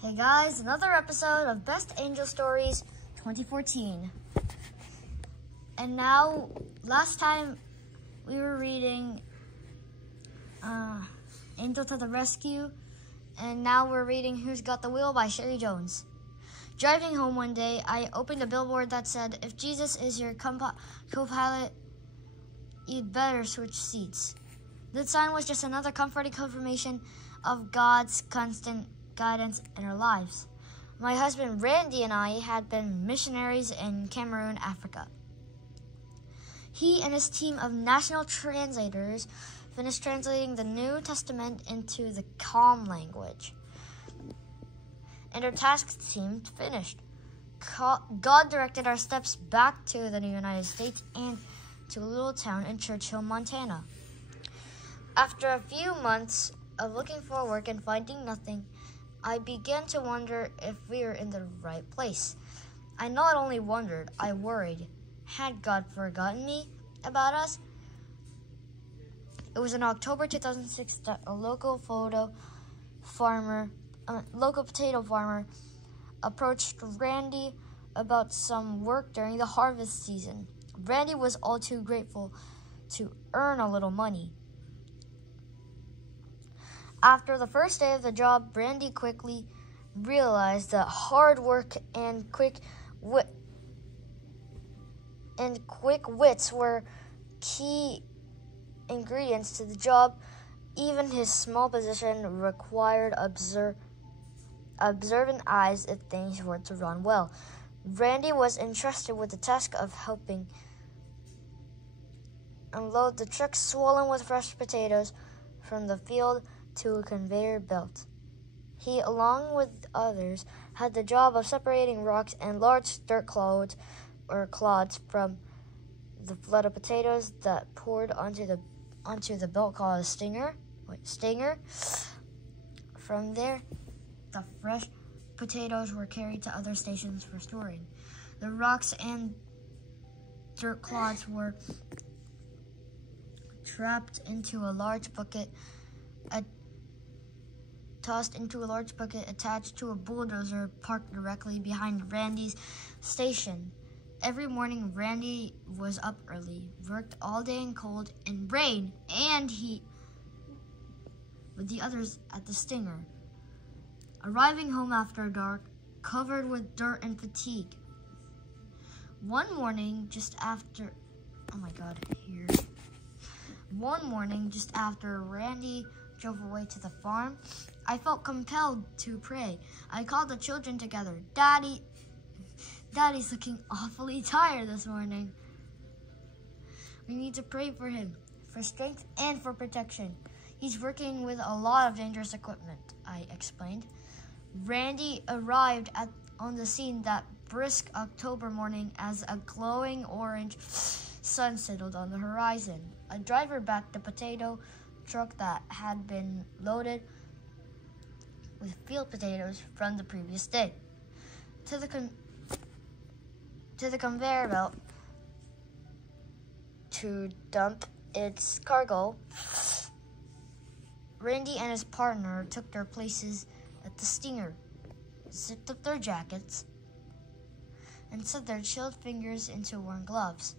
Hey guys, another episode of Best Angel Stories 2014. And now, last time we were reading Angel to the Rescue, and now we're reading Who's Got the Wheel by Sherry Jones. Driving home one day, I opened a billboard that said, "If Jesus is your co-pilot, you'd better switch seats." This sign was just another comforting confirmation of God's constant guidance in our lives. My husband Randy and I had been missionaries in Cameroon, Africa. He and his team of national translators finished translating the New Testament into the Calm language, and our task seemed finished. God directed our steps back to the United States and to a little town in Churchill, Montana. After a few months of looking for work and finding nothing, I began to wonder if we were in the right place. I not only wondered, I worried. Had God forgotten me about us? It was in October 2006 that a local potato farmer approached Randy about some work during the harvest season. Randy was all too grateful to earn a little money. After the first day of the job, Randy quickly realized that hard work and quick wits were key ingredients to the job. Even his small position required observant eyes if things were to run well. Randy was entrusted with the task of helping unload the truck swollen with fresh potatoes from the field to a conveyor belt. He, along with others, had the job of separating rocks and large dirt clods from the flood of potatoes that poured onto the belt called a stinger. From there, the fresh potatoes were carried to other stations for storing. The rocks and dirt clods were tossed into a large bucket attached to a bulldozer parked directly behind Randy's station. Every morning, Randy was up early, worked all day in cold and rain and heat with the others at the stinger, arriving home after dark, covered with dirt and fatigue. One morning, just after Randy drove away to the farm, I felt compelled to pray. I called the children together. Daddy's looking awfully tired this morning. We need to pray for him, for strength and for protection. He's working with a lot of dangerous equipment, I explained. Randy arrived on the scene that brisk October morning as a glowing orange sun settled on the horizon. A driver backed the potato truck that had been loaded with field potatoes from the previous day to the conveyor belt to dump its cargo. Randy and his partner took their places at the stinger, zipped up their jackets, and set their chilled fingers into warm gloves.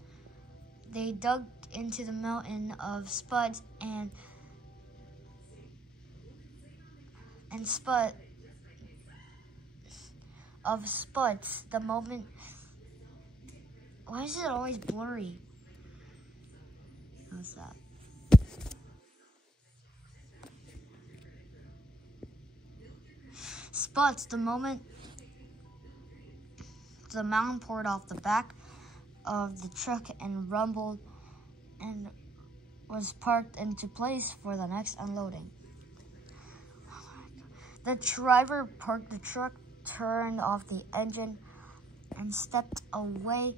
They dug into the mountain of spuds and spuds the moment. Why is it always blurry? What's that? Spuds the moment the mountain poured off the back of the truck and rumbled and was parked into place for the next unloading. The driver parked the truck, turned off the engine, and stepped away.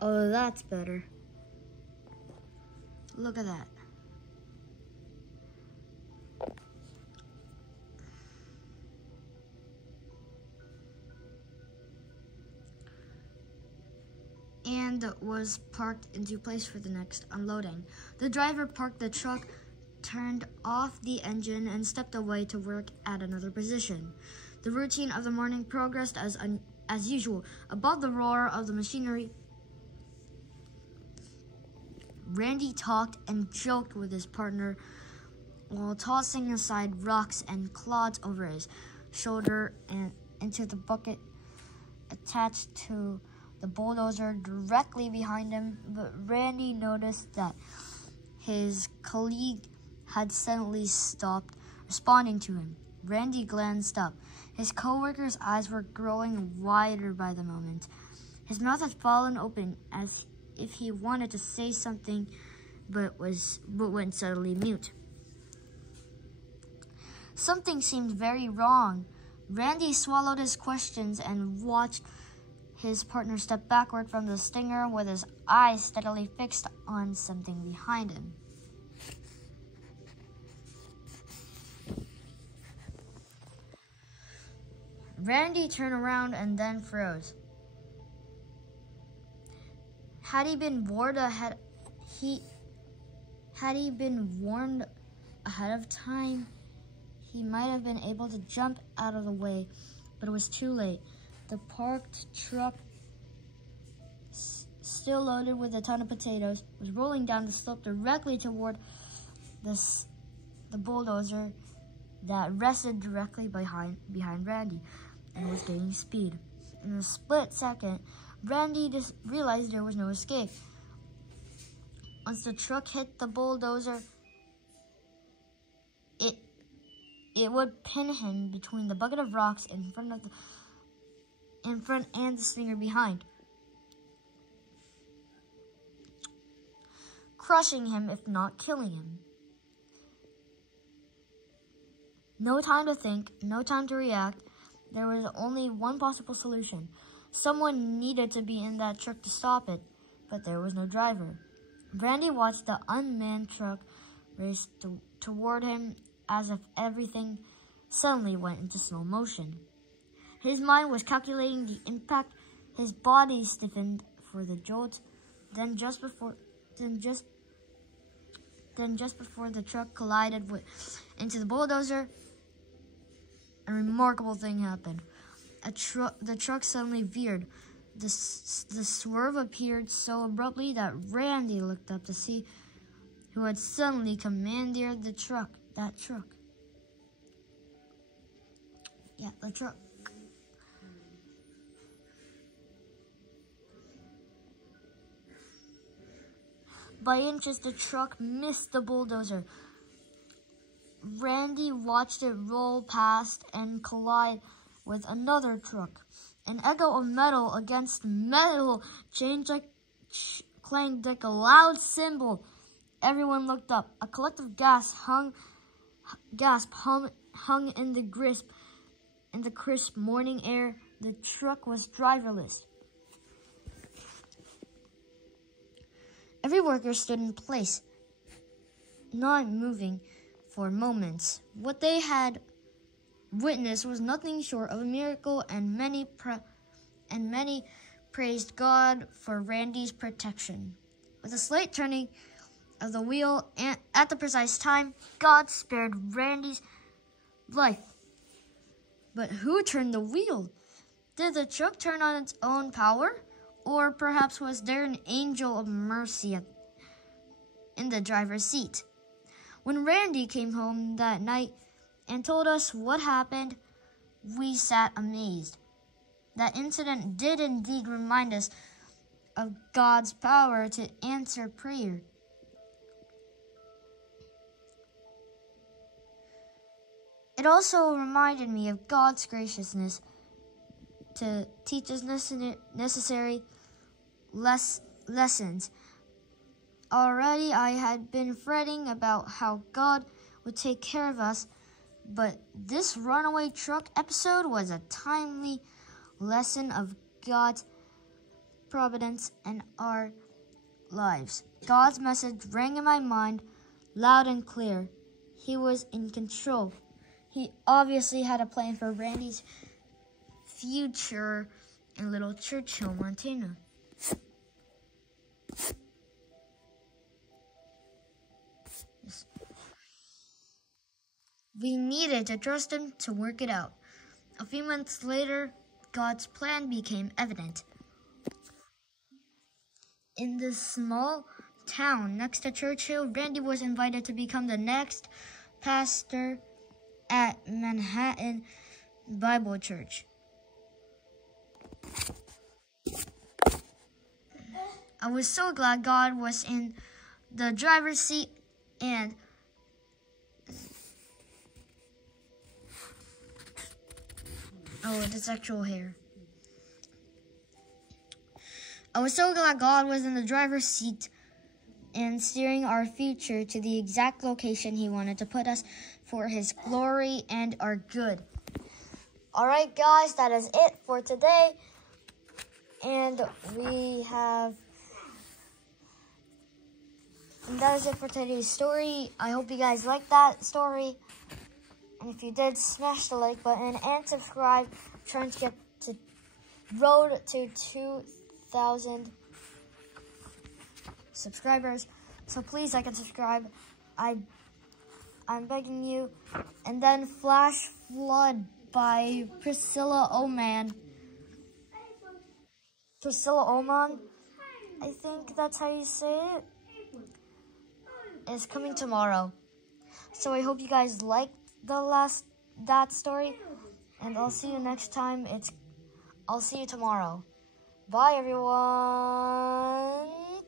Oh, that's better. Look at that. and was parked into place for the next unloading. The driver parked the truck, turned off the engine, and stepped away to work at another position. The routine of the morning progressed as usual. Above the roar of the machinery, Randy talked and joked with his partner while tossing aside rocks and clods over his shoulder and into the bucket attached to the bulldozer directly behind him. But Randy noticed that his colleague had suddenly stopped responding to him. Randy glanced up. His co-worker's eyes were growing wider by the moment. His mouth had fallen open as if he wanted to say something, but went suddenly mute. Something seemed very wrong. Randy swallowed his questions and watched his partner step backward from the stinger with his eyes steadily fixed on something behind him. Randy turned around and then froze. Had he been warned ahead of time, he might have been able to jump out of the way, but it was too late. The parked truck, still loaded with a ton of potatoes, was rolling down the slope directly toward the bulldozer that rested directly behind Randy and was gaining speed. In a split second, Randy realized there was no escape. Once the truck hit the bulldozer, it would pin him between the bucket of rocks in front and the stinger behind, crushing him if not killing him. No time to think, no time to react. There was only one possible solution. Someone needed to be in that truck to stop it, but there was no driver. Randy watched the unmanned truck race toward him as if everything suddenly went into slow motion. His mind was calculating the impact. His body stiffened for the jolt. Then just before the truck collided into the bulldozer, a remarkable thing happened. The truck suddenly veered. The swerve appeared so abruptly that Randy looked up to see who had suddenly commandeered the truck. That truck. Yeah, the truck. By inches, the truck missed the bulldozer. Randy watched it roll past and collide with another truck. An echo of metal against metal clanged like a loud cymbal. Everyone looked up. A collective gasp hung in the crisp morning air. The truck was driverless. Every worker stood in place, not moving for moments. What they had witnessed was nothing short of a miracle, and many praised God for Randy's protection. With a slight turning of the wheel at the precise time, God spared Randy's life. But who turned the wheel? Did the truck turn on its own power? Or perhaps was there an angel of mercy in the driver's seat? When Randy came home that night and told us what happened, we sat amazed. That incident did indeed remind us of God's power to answer prayer. It also reminded me of God's graciousness to teach us necessary lessons. Already I had been fretting about how God would take care of us, but this runaway truck episode was a timely lesson of God's providence in our lives. God's message rang in my mind loud and clear. He was in control. He obviously had a plan for Randy's future in Little Churchill, Montana. we needed to trust him to work it out. A few months later, God's plan became evident. In this small town next to Churchill, Randy was invited to become the next pastor at Manhattan Bible Church. I was so glad God was in the driver's seat and it's actual hair. I was so glad God was in the driver's seat and steering our future to the exact location He wanted to put us for His glory and our good. All right, guys, that is it for today. And that is it for today's story. I hope you guys liked that story. And if you did, smash the like button and subscribe. I'm trying to get to road to 2,000 subscribers. So please like and subscribe. I'm begging you. And then Flash Flood by Priscilla Oman. Priscilla Oman, I think that's how you say it. It's coming tomorrow. So I hope you guys liked that story. And I'll see you next time. I'll see you tomorrow. Bye, everyone.